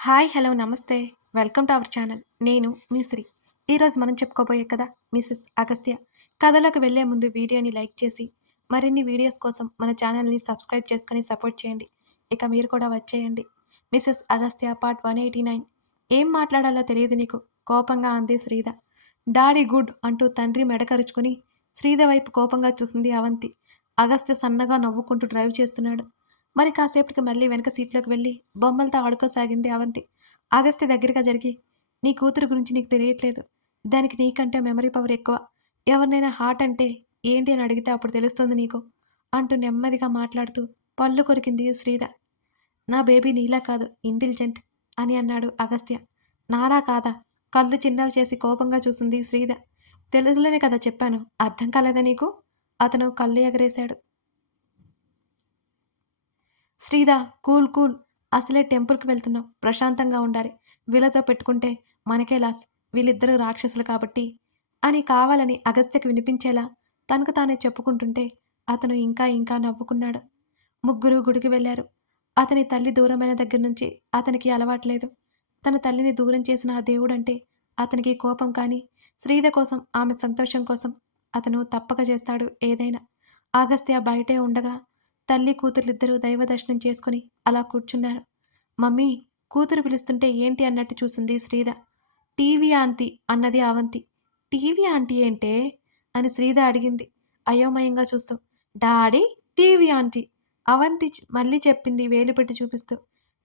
Hi hello నమస్తే welcome to our channel. నేను మీ శ్రీ. ఈరోజు మనం చెప్పుకోబోయే కథ మిసెస్ అగస్త్య. కథలోకి వెళ్ళే ముందు వీడియోని లైక్ చేసి మరిన్ని వీడియోస్ కోసం మన ఛానల్ని సబ్స్క్రైబ్ చేసుకొని సపోర్ట్ చేయండి. ఇక మీరు కూడా వచ్చేయండి. Mrs Agastya part 189. ఏం మాట్లాడాలో తెలియదు నీకు, కోపంగా అంది శ్రీధ. డాడీ గుడ్ అంటూ తండ్రి మెడకరుచుకుని శ్రీధ వైపు కోపంగా చూసింది అవంతి. అగస్త్య సన్నగా నవ్వుకుంటూ డ్రైవ్ చేస్తున్నాడు. మరి కాసేపటికి మళ్ళీ వెనక సీట్లోకి వెళ్ళి బొమ్మలతో ఆడుకోసాగింది అవంతి. అగస్త్య దగ్గరగా జరిగి, నీ కూతురు గురించి నీకు తెలియట్లేదు. దానికి నీకంటే మెమరీ పవర్ ఎక్కువ. ఎవరినైనా హార్ట్ అంటే ఏంటి అని అడిగితే అప్పుడు తెలుస్తుంది నీకు అంటూ నెమ్మదిగా మాట్లాడుతూ పళ్ళు కొరికింది శ్రీధ. నా బేబీ నీలా కాదు, ఇంటెలిజెంట్ అని అన్నాడు అగస్త్య. నాలా కాదా? కళ్ళు చిన్నవి చేసి కోపంగా చూసింది శ్రీధ. తెలుగులోనే కదా చెప్పాను, అర్థం కాలేదా నీకు? అతను కళ్ళు ఎగరేశాడు. శ్రీధా, కూల్ కూల్. అసలే టెంపుల్కి వెళ్తున్నాం, ప్రశాంతంగా ఉండాలి. వీళ్ళతో పెట్టుకుంటే మనకే లాస్. వీళ్ళిద్దరూ రాక్షసులు కాబట్టి అని కావాలని అగస్త్యకు వినిపించేలా తనకు తానే చెప్పుకుంటుంటే అతను ఇంకా ఇంకా నవ్వుకున్నాడు. ముగ్గురు గుడికి వెళ్లారు. అతని తల్లి దూరమైన దగ్గర నుంచి అతనికి అలవాట్లేదు. తన తల్లిని దూరం చేసిన ఆ దేవుడంటే అతనికి కోపం. కానీ శ్రీధ కోసం, ఆమె సంతోషం కోసం అతను తప్పక చేస్తాడు ఏదైనా. అగస్త్య బయటే ఉండగా తల్లి కూతుర్లిద్దరూ దైవ దర్శనం చేసుకుని అలా కూర్చున్నారు. మమ్మీ, కూతురు పిలుస్తుంటే ఏంటి అన్నట్టు చూసింది శ్రీధ. టీవీ ఆంటీ అన్నది అవంతి. టీవీ ఆంటీ ఏంటే అని శ్రీధ అడిగింది అయోమయంగా చూస్తూ. డాడీ టీవీ ఆంటీ అవంతి మళ్ళీ చెప్పింది వేలు పెట్టి చూపిస్తూ.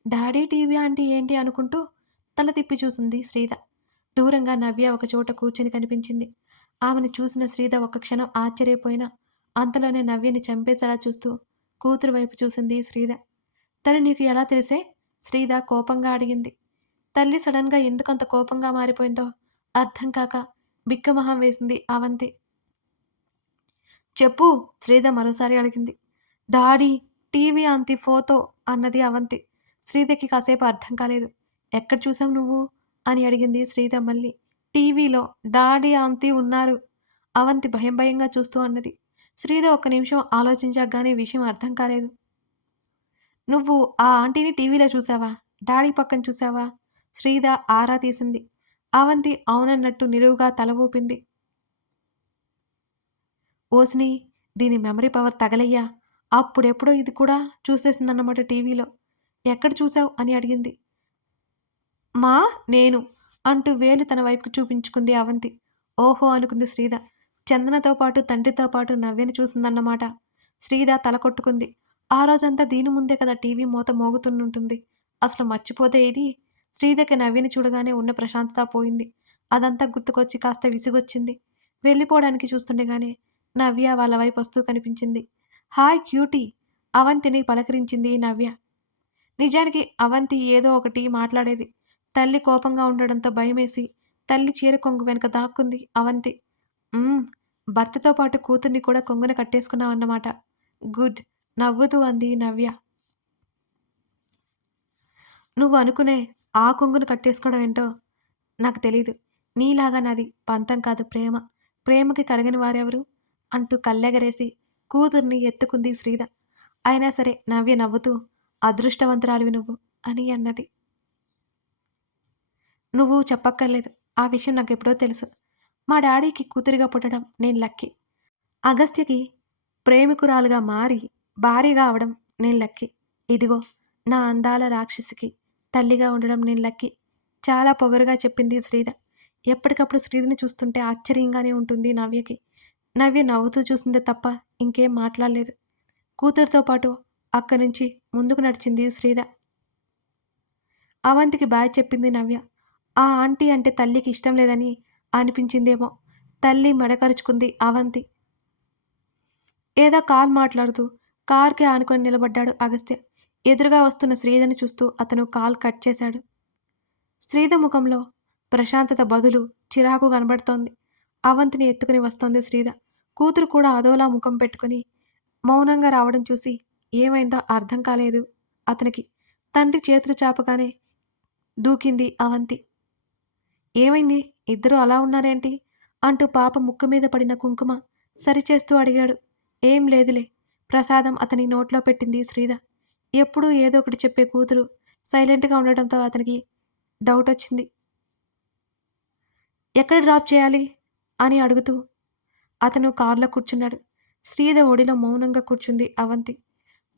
డాడీ టీవీ ఆంటీ ఏంటి అనుకుంటూ తల తిప్పి చూసింది శ్రీధ. దూరంగా నవ్య ఒక చోట కూర్చుని కనిపించింది. ఆమెను చూసిన శ్రీధ ఒక్క క్షణం ఆశ్చర్యపోయినా అంతలోనే నవ్యని చంపేసేలా చూస్తూ కూతురు వైపు చూసింది శ్రీధ. తను నీకు ఎలా తెలిసే? శ్రీధ కోపంగా అడిగింది. తల్లి సడన్గా ఎందుకంత కోపంగా మారిపోయిందో అర్థం కాక బిక్కమొహం వేసింది అవంతి. చెప్పు, శ్రీధ మరోసారి అడిగింది. డాడీ టీవీ ఆంటీ ఫోటో అన్నది అవంతి. శ్రీధకి కాసేపు అర్థం కాలేదు. ఎక్కడ చూసావు నువ్వు అని అడిగింది శ్రీధ మళ్ళీ. టీవీలో డాడీ ఆంటీ ఉన్నారు అవంతి భయం భయంగా చూస్తూ అన్నది. శ్రీధ ఒక్క నిమిషం ఆలోచించాక గానీ విషయం అర్థం కాలేదు. నువ్వు ఆ ఆంటీని టీవీలో చూసావా? డాడీ పక్కన చూసావా? శ్రీధ ఆరా తీసింది. అవంతి అవునన్నట్టు నిలువుగా తల ఊపింది. ఓసిని, దీని మెమరీ పవర్ తగలయ్యా. అప్పుడెప్పుడో ఇది కూడా చూసేసిందన్నమాట టీవీలో. ఎక్కడ చూసావు అని అడిగింది. మా నేను అంటూ వేలు తన వైపుకు చూపించుకుంది అవంతి. ఓహో అనుకుంది శ్రీధ. చందనతో పాటు తండ్రితో పాటు నవ్యని చూసిందన్నమాట. శ్రీధ తల కొట్టుకుంది. ఆ రోజంతా దీని ముందే కదా టీవీ మోత మోగుతుంటుంది. అసలు మర్చిపోతే ఇది. శ్రీధకి నవ్యని చూడగానే ఉన్న ప్రశాంతత పోయింది. అదంతా గుర్తుకొచ్చి కాస్త విసిగొచ్చింది. వెళ్ళిపోవడానికి చూస్తుండగానే నవ్య వాళ్ళ వైపు వస్తూ కనిపించింది. హాయ్ క్యూటీ అవంతిని పలకరించింది నవ్య. నిజానికి అవంతి ఏదో ఒకటి మాట్లాడేది. తల్లి కోపంగా ఉండడంతో భయమేసి తల్లి చీర కొంగు వెనుక దాక్కుంది అవంతి. భర్తతో పాటు కూతుర్ని కూడా కొంగున కట్టేసుకున్నావన్నమాట. గుడ్ నవ్వుతూ అంది నవ్య. నువ్వు అనుకునే ఆ కొంగును కట్టేసుకోవడం ఏంటో నాకు తెలీదు. నీలాగా నాది పంతం కాదు, ప్రేమ. ప్రేమకి కరగని వారెవరు అంటూ కళ్ళెగరేసి కూతుర్ని ఎత్తుకుంది శ్రీధ. అయినా సరే నవ్య నవ్వుతూ అదృష్టవంతురాలివి నువ్వు అని అన్నది. నువ్వు చెప్పక్కర్లేదు, ఆ విషయం నాకెప్పుడో తెలుసు. మా డాడీకి కూతురిగా పుట్టడం నేను లక్కీ. అగస్త్యకి ప్రేమికురాలుగా మారి భార్యగా అవడం నేను లక్కీ. ఇదిగో నా అందాల రాక్షసికి తల్లిగా ఉండడం నేను లక్కీ. చాలా పొగరుగా చెప్పింది శ్రీధ. ఎప్పటికప్పుడు శ్రీధని చూస్తుంటే ఆశ్చర్యంగానే ఉంటుంది నవ్యకి. నవ్య నవ్వుతూ చూసిందే తప్ప ఇంకేం మాట్లాడలేదు. కూతురుతో పాటు అక్కడి నుంచి ముందుకు నడిచింది శ్రీధ. అవంతికి బాయ్ చెప్పింది నవ్య. ఆ ఆంటీ అంటే తల్లికి ఇష్టం లేదని అనిపించిందేమో. తల్లి మెడకరుచుకుంది అవంతి. ఏదో కాల్ మాట్లాడుతూ కార్కి ఆనుకొని నిలబడ్డాడు అగస్త్య. ఎదురుగా వస్తున్న శ్రీధని చూస్తూ అతను కాల్ కట్ చేశాడు. శ్రీధ ముఖంలో ప్రశాంతత బదులు చిరాకు కనబడుతోంది. అవంతిని ఎత్తుకుని వస్తోంది శ్రీధ. కూతురు కూడా అదోలా ముఖం పెట్టుకుని మౌనంగా రావడం చూసి ఏమైందో అర్థం కాలేదు అతనికి. తండ్రి చేతులు చాపగానే దూకింది అవంతి. ఏమైంది, ఇద్దరూ అలా ఉన్నారేంటి అంటూ పాప ముక్కు మీద పడిన కుంకుమ సరిచేస్తూ అడిగాడు. ఏం లేదులే. ప్రసాదం అతని నోట్లో పెట్టింది శ్రీధ. ఎప్పుడూ ఏదో ఒకటి చెప్పే కూతురు సైలెంట్‌గా ఉండటంతో అతనికి డౌటొచ్చింది. ఎక్కడ డ్రాప్ చేయాలి? అని అడుగుతూ అతను కారులో కూర్చున్నాడు. శ్రీధ ఒడిలో మౌనంగా కూర్చుంది అవంతి.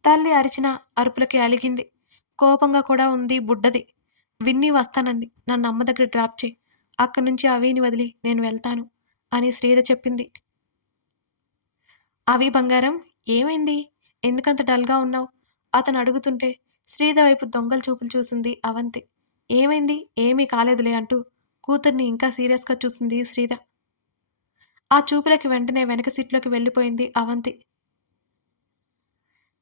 తల్లి అరిచిన అరుపులకి అలిగింది. కోపంగా కూడా ఉంది బుడ్డది. విన్నీ వస్తానంది. నన్ను అమ్మ దగ్గర డ్రాప్ చెయి. అక్కడి నుంచి అవిని వదిలి నేను వెళ్తాను అని శ్రీధ చెప్పింది. అవి బంగారం ఏమైంది? ఎందుకంత డల్‌గా ఉన్నావు? అతను అడుగుతుంటే శ్రీధ వైపు దొంగల చూపులు చూసింది అవంతి. ఏమైంది? ఏమీ కాలేదులే అంటూ కూతుర్ని ఇంకా సీరియస్‌గా చూసింది శ్రీధ. ఆ చూపులకి వెంటనే వెనక సీట్లోకి వెళ్ళిపోయింది అవంతి.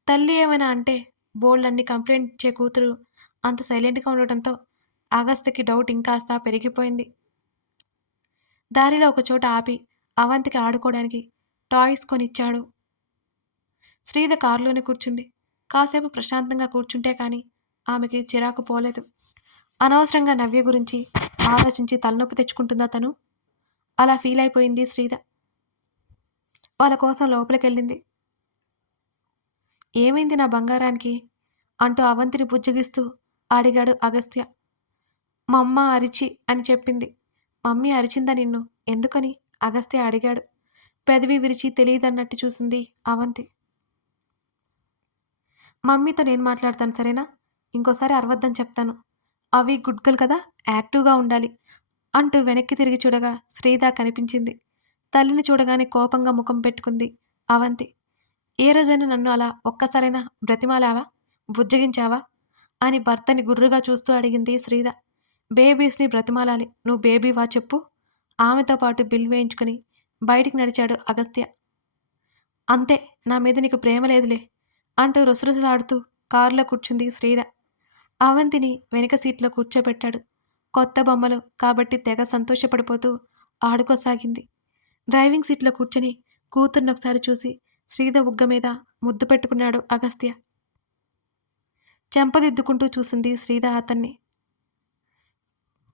తల్లి ఏమైనా అంటే బోలెడన్ని కంప్లైంట్ ఇచ్చే కూతురు అంత సైలెంట్‌గా ఉండటంతో అగస్త్యకి డౌట్ ఇంకాస్త పెరిగిపోయింది. దారిలో ఒకచోట ఆపి అవంతికి ఆడుకోవడానికి టాయ్స్ కొనిచ్చాడు. శ్రీధ కారులోనే కూర్చుంది. కాసేపు ప్రశాంతంగా కూర్చుంటే కానీ ఆమెకి చిరాకు పోలేదు. అనవసరంగా నవ్య గురించి ఆలోచించి తలనొప్పి తెచ్చుకుంటుందా తను? అలా ఫీల్ అయిపోయింది శ్రీధ. వాళ్ళ కోసం లోపలికెళ్ళింది. ఏమైంది నా బంగారానికి? అంటూ అవంతిని బుజ్జగిస్తూ అడిగాడు అగస్త్య. మమ్మ అరిచి అని చెప్పింది. మమ్మీ అరిచిందా నిన్ను? ఎందుకని? అగస్త్య అడిగాడు. పెదవి విరిచి తెలియదన్నట్టు చూసింది అవంతి. మమ్మీతో నేను మాట్లాడతాను సరేనా? ఇంకోసారి అరవద్దని చెప్తాను. అవి గుడ్ గర్ల్ కదా! యాక్టివ్‌గా ఉండాలి అంటూ వెనక్కి తిరిగి చూడగా శ్రీధ కనిపించింది. తల్లిని చూడగానే కోపంగా ముఖం పెట్టుకుంది అవంతి. ఏ రోజైనా నన్ను అలా ఒక్కసారైనా బ్రతిమాలావా? బుజ్జగించావా? అని భర్తని గుర్రుగా చూస్తూ అడిగింది శ్రీధ. బేబీస్‌ని బ్రతిమాలాలి. నువ్వు బేబీవా చెప్పు? ఆమెతో పాటు బిల్ వేయించుకుని బయటికి నడిచాడు అగస్త్య. అంతే నా మీద నీకు ప్రేమ లేదులే అంటూ రుసరుసలాడుతూ కారులో కూర్చుంది శ్రీధ. అవంతిని వెనుక సీట్లో కూర్చోబెట్టాడు. కొత్త బొమ్మలు కాబట్టి తెగ సంతోషపడిపోతూ ఆడుకోసాగింది. డ్రైవింగ్ సీట్లో కూర్చొని కూతుర్నొకసారి చూసి శ్రీధ బుగ్గ మీద ముద్దు పెట్టుకున్నాడు అగస్త్య. చెంపదిద్దుకుంటూ చూసింది శ్రీధ అతన్ని.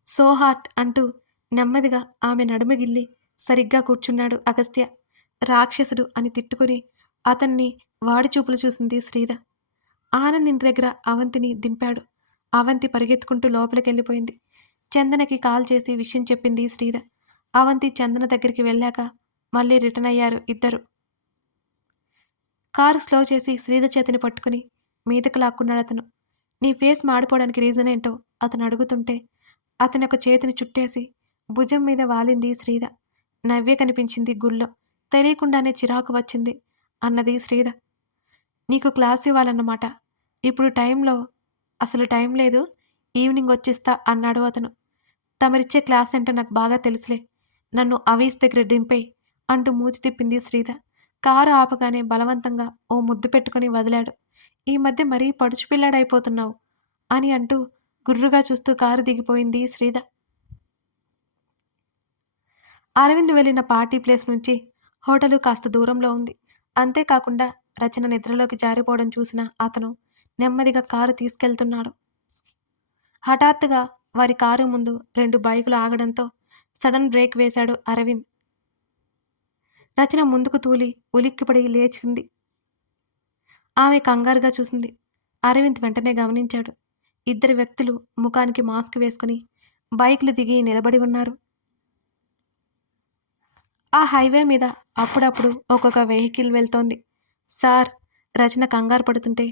సో హాట్ అంటూ నెమ్మదిగా ఆమె నడుము గిల్లి సరిగ్గా కూర్చున్నాడు అగస్త్య. రాక్షసుడు అని తిట్టుకుని అతన్ని వాడి చూపులు చూసింది శ్రీధ. ఆనంద్ ఇంటి దగ్గర అవంతిని దింపాడు. అవంతి పరిగెత్తుకుంటూ లోపలికెళ్ళిపోయింది. చందనకి కాల్ చేసి విషయం చెప్పింది శ్రీధ. అవంతి చందన దగ్గరికి వెళ్ళాక మళ్ళీ రిటర్న్ అయ్యారు ఇద్దరు. కారు స్లో చేసి శ్రీధ చేతిని పట్టుకుని మీదకు లాక్కున్నాడతను. నీ ఫేస్ మాడిపోవడానికి రీజన్ ఏంటో అతను అడుగుతుంటే అతని ఒక చేతిని చుట్టేసి భుజం మీద వాలింది శ్రీధ. నవ్వే కనిపించింది గుళ్ళో. తెలియకుండానే చిరాకు వచ్చింది అన్నది శ్రీధ. నీకు క్లాస్ ఇవ్వాలన్నమాట. ఇప్పుడు అసలు టైం లేదు. ఈవినింగ్ వచ్చిస్తా అన్నాడు అతను. తమరిచ్చే క్లాస్ అంటే నాకు బాగా తెలుసులే. నన్ను అవీస్ దగ్గర దింపేయ్ అంటూ మూతి తిప్పింది శ్రీధ. కారు ఆపగానే బలవంతంగా ఓ ముద్దు పెట్టుకుని వదిలాడు. ఈ మధ్య మరీ పడుచు పిల్లాడైపోతున్నావు అని అంటూ గుర్రుగా చూస్తూ కారు దిగిపోయింది శ్రీధ. అరవింద్ వెళ్ళిన పార్టీ ప్లేస్ నుంచి హోటలు కాస్త దూరంలో ఉంది. అంతేకాకుండా రచన నిద్రలోకి జారిపోవడం చూసిన అతను నెమ్మదిగా కారు తీసుకెళ్తున్నాడు. హఠాత్తుగా వారి కారు ముందు 2 బైకులు ఆగడంతో సడన్ బ్రేక్ వేశాడు అరవింద్. రచన ముందుకు తూలి ఉలిక్కిపడి లేచింది. ఆమె కంగారుగా చూసింది. అరవింద్ వెంటనే గమనించాడు. ఇద్దరు వ్యక్తులు ముఖానికి మాస్క్ వేసుకుని బైక్లు దిగి నిలబడి ఉన్నారు. ఆ హైవే మీద అప్పుడప్పుడు ఒక్కొక్క వెహికల్ వెళ్తోంది. సార్ రచన కంగారు పడుతుంటే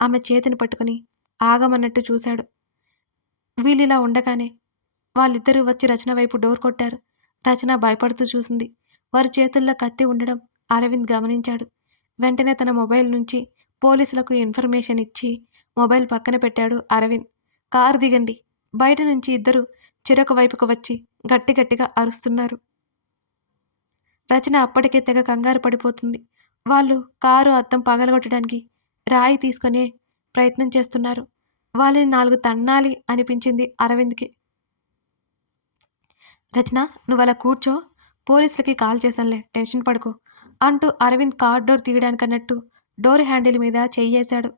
ఆమె చేతిని పట్టుకుని ఆగమన్నట్టు చూశాడు. వీళ్ళిలా ఉండగానే వాళ్ళిద్దరూ వచ్చి రచన వైపు డోర్ కొట్టారు. రచన భయపడుతూ చూసింది. వారి చేతుల్లో కత్తి ఉండడం అరవింద్ గమనించాడు. వెంటనే తన మొబైల్ నుంచి పోలీసులకు ఇన్ఫర్మేషన్ ఇచ్చి మొబైల్ పక్కన పెట్టాడు అరవింద్. కారు దిగండి. బయట నుంచి ఇద్దరు చెరొక వైపుకు వచ్చి గట్టిగట్టిగా అరుస్తున్నారు. రచన అప్పటికే తెగ కంగారు పడిపోతుంది. వాళ్ళు కారు అద్దం పగలగొట్టడానికి రాయి తీసుకునే ప్రయత్నం చేస్తున్నారు. వాళ్ళని 4 తన్నాలి అనిపించింది అరవింద్కి. రచన నువ్వలా కూర్చో, పోలీసులకి కాల్ చేశానులే, టెన్షన్ పడకు అంటూ అరవింద్ కార్ డోర్ తీయడానికన్నట్టు డోర్ హ్యాండిల్ మీద చెయ్యేశాడు.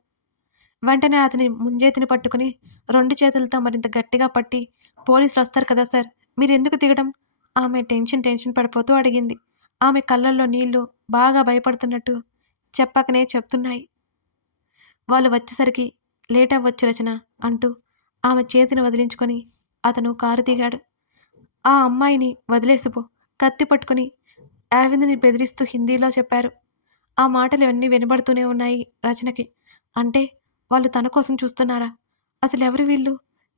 వెంటనే అతని ముంజేతిని పట్టుకుని 2 చేతులతో మరింత గట్టిగా పట్టి పోలీసులు వస్తారు కదా సార్, మీరెందుకు దిగడం? ఆమె టెన్షన్ పడిపోతూ అడిగింది. ఆమె కళ్ళల్లో నీళ్లు బాగా భయపడుతున్నట్టు చెప్పకనే చెప్తున్నాయి. వాళ్ళు వచ్చేసరికి లేట్ అవ్వచ్చు రచన అంటూ ఆమె చేతిని వదిలించుకొని అతను కారు దిగాడు. ఆ అమ్మాయిని వదిలేసిపో, కత్తి పట్టుకుని అరవింద్‌ని బెదిరిస్తూ హిందీలో చెప్పారు. ఆ మాటలు అన్నీ వినబడుతూనే ఉన్నాయి రచనకి. అంటే వాళ్ళు తన కోసం చూస్తున్నారా? అసలెవరు వీళ్ళు?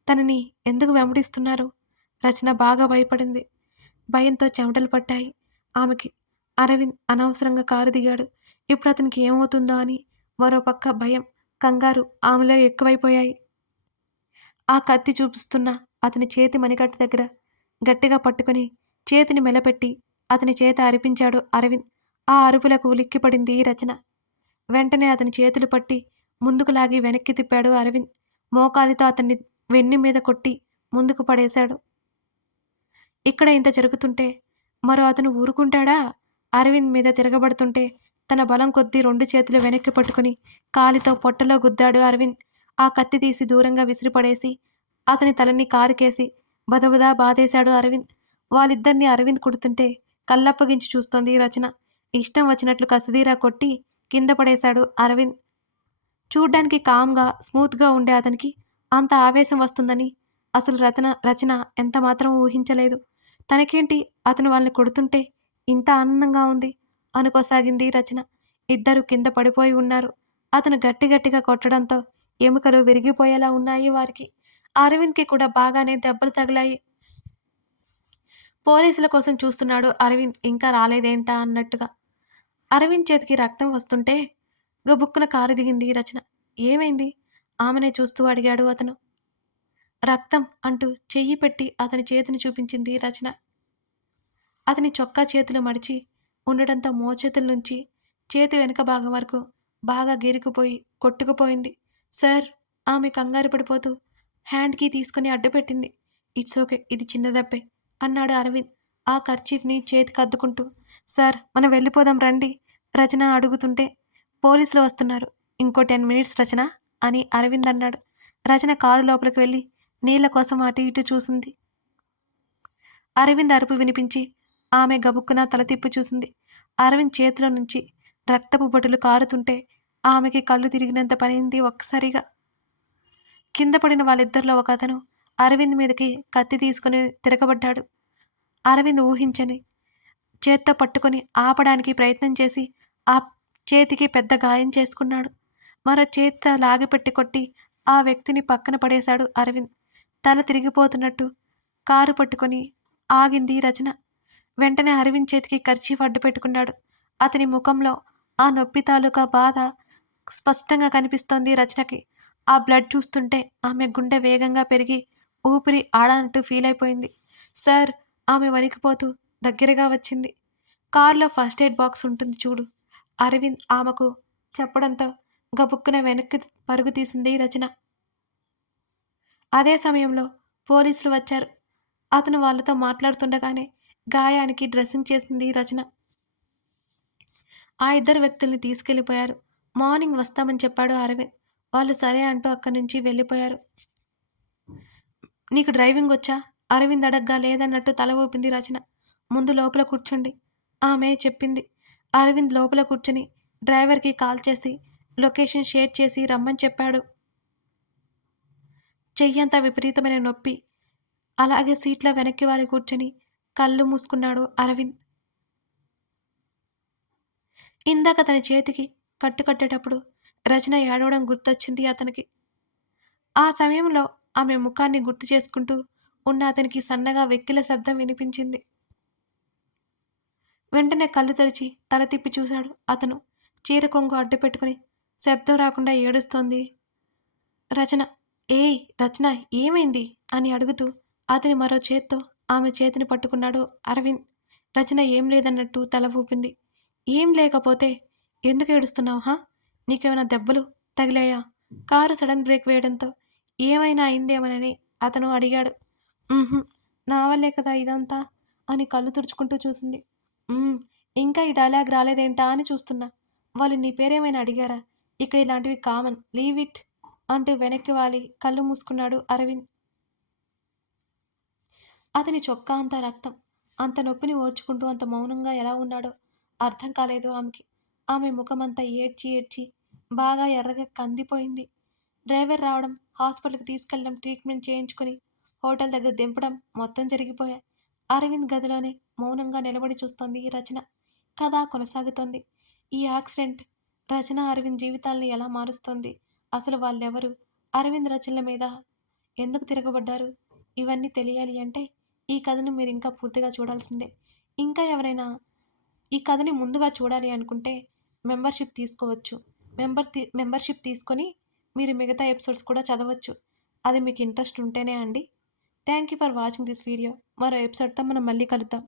తనని ఎందుకు వెంబడిస్తున్నారు? రచన బాగా భయపడింది. భయంతో చెమటలు పట్టాయి ఆమెకి. అరవింద్ అనవసరంగా కారు దిగాడు. ఇప్పుడు అతనికి ఏమవుతుందో అని మరోపక్క భయం, కంగారు ఆమెలో ఎక్కువైపోయాయి. ఆ కత్తి చూపిస్తున్న అతని చేతి మణికట్టు దగ్గర గట్టిగా పట్టుకుని చేతిని మెలపెట్టి అతని చేత అరిపించాడు అరవింద్. ఆ అరుపులకు ఉలిక్కిపడింది రచన. వెంటనే అతని చేతులు పట్టి ముందుకు లాగి వెనక్కి తిప్పాడు అరవింద్. మోకాలితో అతన్ని వెన్ను మీద కొట్టి ముందుకు పడేశాడు. ఇక్కడ ఇంత జరుగుతుంటే మరో అతను ఊరుకుంటాడా? అరవింద్ మీద తిరగబడుతుంటే తన బలం కొద్దీ 2 చేతులు వెనక్కి పట్టుకుని కాలితో పొట్టలో గుద్దాడు అరవింద్. ఆ కత్తి తీసి దూరంగా విసిరిపడేసి అతని తలని కారుకేసి బదబదా బాధేశాడు అరవింద్. వాళ్ళిద్దరినీ అరవింద్ కొడుతుంటే కళ్ళప్పగించి చూస్తోంది రచన. ఇష్టం వచ్చినట్లు కసిదీరా కొట్టి కింద పడేశాడు అరవింద్. చూడ్డానికి కామ్‌గా, స్మూత్‌గా ఉండే అతనికి అంత ఆవేశం వస్తుందని అసలు రచన ఎంతమాత్రం ఊహించలేదు. తనకేంటి అతను వాళ్ళని కొడుతుంటే ఇంత ఆనందంగా ఉంది అనుకోసాగింది రచన. ఇద్దరూ కింద పడిపోయి ఉన్నారు. అతను గట్టిగా కొట్టడంతో ఎముకలు విరిగిపోయేలా ఉన్నాయి వారికి. అరవింద్‌కి కూడా బాగానే దెబ్బలు తగిలాయి. పోలీసుల కోసం చూస్తున్నాడు అరవింద్ ఇంకా రాలేదేంటా అన్నట్టుగా. అరవింద్ చేతికి రక్తం వస్తుంటే గబుక్కున కారు దిగింది రచన. ఏమైంది? ఆమెనే చూస్తూ అడిగాడు అతను. రక్తం అంటూ చెయ్యి పెట్టి అతని చేతిని చూపించింది రచన. అతని చొక్కా చేతులు మడిచి ఉండడంతో మోచేతుల నుంచి చేతి వెనుక భాగం వరకు బాగా గీరుకుపోయి కొట్టుకుపోయింది. సార్, ఆమె కంగారు పడిపోతూ హ్యాండ్‌కి తీసుకుని అడ్డుపెట్టింది. ఇట్స్ ఓకే, ఇది చిన్న దెబ్బే అన్నాడు అరవింద్ ఆ కర్చీఫ్‌ని చేతికద్దుకుంటూ. సార్, మనం వెళ్ళిపోదాం రండి రచన అడుగుతుంటే. పోలీసులు వస్తున్నారు. ఇంకో 10 మినిట్స్ రచన అని అరవింద్ అన్నాడు. రచన కారు లోపలికి వెళ్ళి నీళ్ల కోసం అటు ఇటు చూసింది. అరవింద్ అరుపు వినిపించి ఆమె గబుక్కున తల తిప్పి చూసింది. అరవింద్ చేతిలో నుంచి రక్తపు బొట్టులు కారుతుంటే ఆమెకి కళ్ళు తిరిగినంత పనైంది ఒక్కసారిగా. కింద పడిన వాళ్ళిద్దరిలో ఒక అతను అరవింద్ మీదకి కత్తి తీసుకుని తిరగబడ్డాడు. అరవింద్ ఊహించని చేత్తో పట్టుకొని ఆపడానికి ప్రయత్నం చేసి ఆ చేతికి పెద్ద గాయం చేసుకున్నాడు. మరో చేత్తో లాగిపెట్టి కొట్టి ఆ వ్యక్తిని పక్కన పడేశాడు అరవింద్. తల తిరిగిపోతున్నట్టు కారు పట్టుకొని ఆగింది రచన. వెంటనే అరవింద్ చేతికి కర్చీఫ్ అడ్డు పెట్టుకున్నాడు. అతని ముఖంలో ఆ నొప్పి తాలూకా బాధ స్పష్టంగా కనిపిస్తోంది రచనకి. ఆ బ్లడ్ చూస్తుంటే ఆమె గుండె వేగంగా పెరిగి ఊపిరి ఆడనట్టు ఫీల్ అయిపోయింది. సార్, ఆమె వణికిపోతూ దగ్గరగా వచ్చింది. కారులో ఫస్ట్ ఎయిడ్ బాక్స్ ఉంటుంది చూడు అరవింద్ ఆమెకు చెప్పడంతో గబుక్కున వెనక్కి పరుగు తీసింది రచన. అదే సమయంలో పోలీసులు వచ్చారు. అతను వాళ్ళతో మాట్లాడుతుండగానే గాయానికి డ్రెస్సింగ్ చేసింది రచన. ఆ ఇద్దరు వ్యక్తుల్ని తీసుకెళ్లిపోయారు. మార్నింగ్ వస్తామని చెప్పాడు అరవింద్. వాళ్ళు సరే అంటూ అక్కడి నుంచి వెళ్ళిపోయారు. నీకు డ్రైవింగ్ వచ్చా? అరవింద్ అడగ్గా లేదన్నట్టు తల ఊపింది రచన. ముందు లోపల కూర్చోండి ఆమె చెప్పింది. అరవింద్ లోపల కూర్చుని డ్రైవర్కి కాల్ చేసి లొకేషన్ షేర్ చేసి రమ్మని చెప్పాడు. చెయ్యంతా విపరీతమైన నొప్పి. అలాగే సీట్లో వెనక్కి వాలి కూర్చొని కళ్ళు మూసుకున్నాడు అరవింద్. ఇందాక తన చేతికి కట్టుకట్టేటప్పుడు రచన ఏడవడం గుర్తొచ్చింది అతనికి. ఆ సమయంలో ఆమె ముఖాన్ని గుర్తు చేసుకుంటూ ఉన్న అతనికి సన్నగా వెక్కిల శబ్దం వినిపించింది. వెంటనే కళ్ళు తెరిచి తల తిప్పి చూశాడు అతను. చీర కొంగు అడ్డు పెట్టుకుని శబ్దం రాకుండా ఏడుస్తోంది రచన. ఏయ్ రచన, ఏమైంది అని అడుగుతూ అతని మరో చేత్తో ఆమె చేతిని పట్టుకున్నాడు అరవింద్. రచన ఏం లేదన్నట్టు తల ఊపింది. ఏం లేకపోతే ఎందుకు ఏడుస్తున్నావు హా? నీకేమైనా దెబ్బలు తగిలాయా? కారు సడన్ బ్రేక్ వేయడంతో ఏమైనా అయిందేమోనని అతను అడిగాడు. "ఉహుం, నా వల్లే కదా ఇదంతా" అని కళ్ళు తుడుచుకుంటూ చూసింది. "ఉమ్, ఇంకా ఈ డైలాగ్ రాలేదేంటా అని చూస్తున్నా. వాళ్ళు నీ పేరేమైనా అడిగారా? ఇక్కడ ఇలాంటివి కామన్, లీవ్ ఇట్" అంటూ వెనక్కి వాలి కళ్ళు మూసుకున్నాడు అరవింద్. అతని చొక్కా అంతా రక్తం. అంత నొప్పిని ఓర్చుకుంటూ అంత మౌనంగా ఎలా ఉన్నాడో అర్థం కాలేదు ఆమెకి. ఆమె ముఖమంతా ఏడ్చి ఏడ్చి బాగా ఎర్రగా కందిపోయింది. డ్రైవర్ రావడం, హాస్పిటల్‌కి తీసుకెళ్ళడం, ట్రీట్మెంట్ చేయించుకొని, హోటల్ దగ్గర దింపడం మొత్తం జరిగిపోయాయి. అరవింద్ గదిలోనే మౌనంగా నిలబడి చూస్తోంది రచన. కథ కొనసాగుతోంది. ఈ యాక్సిడెంట్ రచన, అరవింద్ జీవితాల్ని ఎలా మారుస్తోంది? అసలు వాళ్ళెవరు? అరవింద్ రచనల మీద ఎందుకు తిరగబడ్డారు? ఇవన్నీ తెలియాలి అంటే ఈ కథను మీరింకా పూర్తిగా చూడాల్సిందే. ఇంకా ఎవరైనా ఈ కథని ముందుగా చూడాలి అనుకుంటే మెంబర్‌షిప్ తీసుకోవచ్చు. మెంబర్‌షిప్ తీసుకొని మీరు మిగతా ఎపిసోడ్స్ కూడా చదవచ్చు. అది మీకు ఇంట్రెస్ట్ ఉంటేనే అండి. Thank you for watching this video. మరో ఎపిసోడ్‌తో మనం మళ్ళీ కలుద్దాం.